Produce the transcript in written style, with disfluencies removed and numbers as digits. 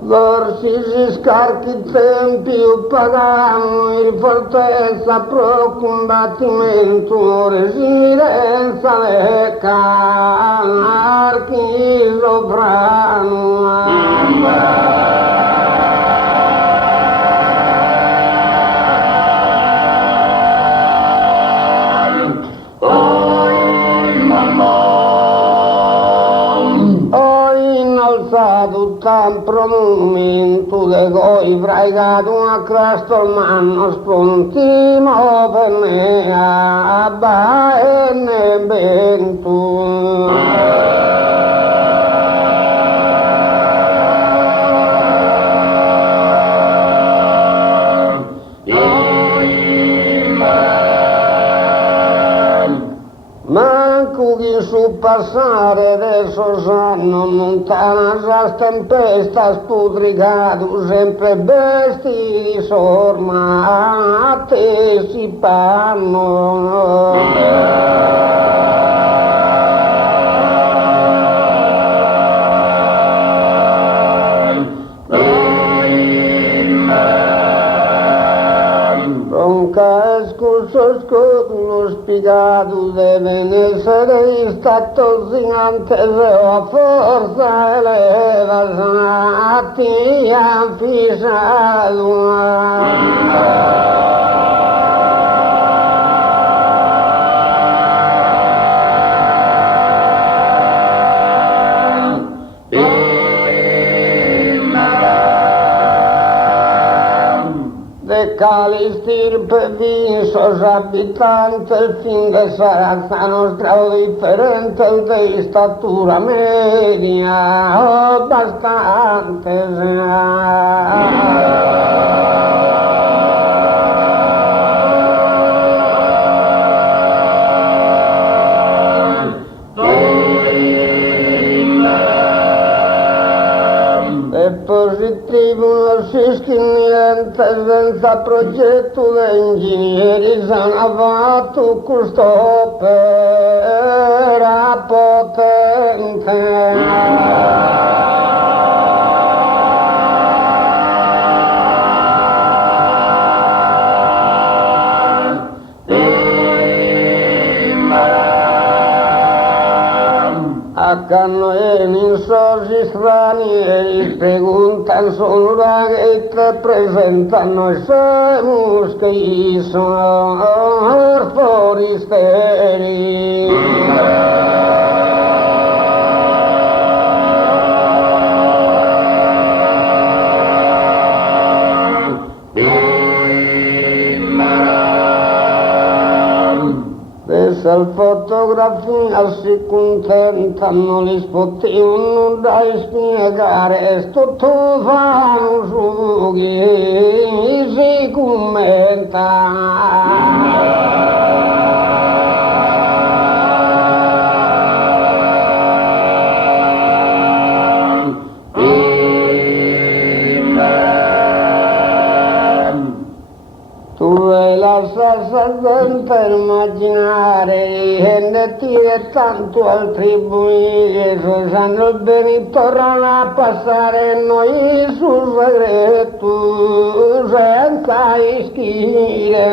Dorsi scarchi tempi pagano in fortezza pro combattimento residenza le canarchi sovrano. Tan promumento de goi vraigato a crastormanno spontimo per me abba e ne bentu. Su passare adesso sanno lontana già tempesta spudrigato sempre besti di sorma a te si panno. Lo spiegato deve essere stato zinante se a forza eleva sanati affissato. Calistirpe vinsos abitantes fin de sarazanos grau diferente de estatura media bastantes. Positivo niente senza progetto di ingegneri sanavato questo per potente. Accanto in sorsi stranieri preguntano solo che te presentano i semus che sono forestieri. Il fotografia si contentano, li spottivano dai spiegare, tutto fanno su chi si commenta. Per immaginare e dire tanto al tribuire sanno bene tornano a passare noi sul segreto senza ischire.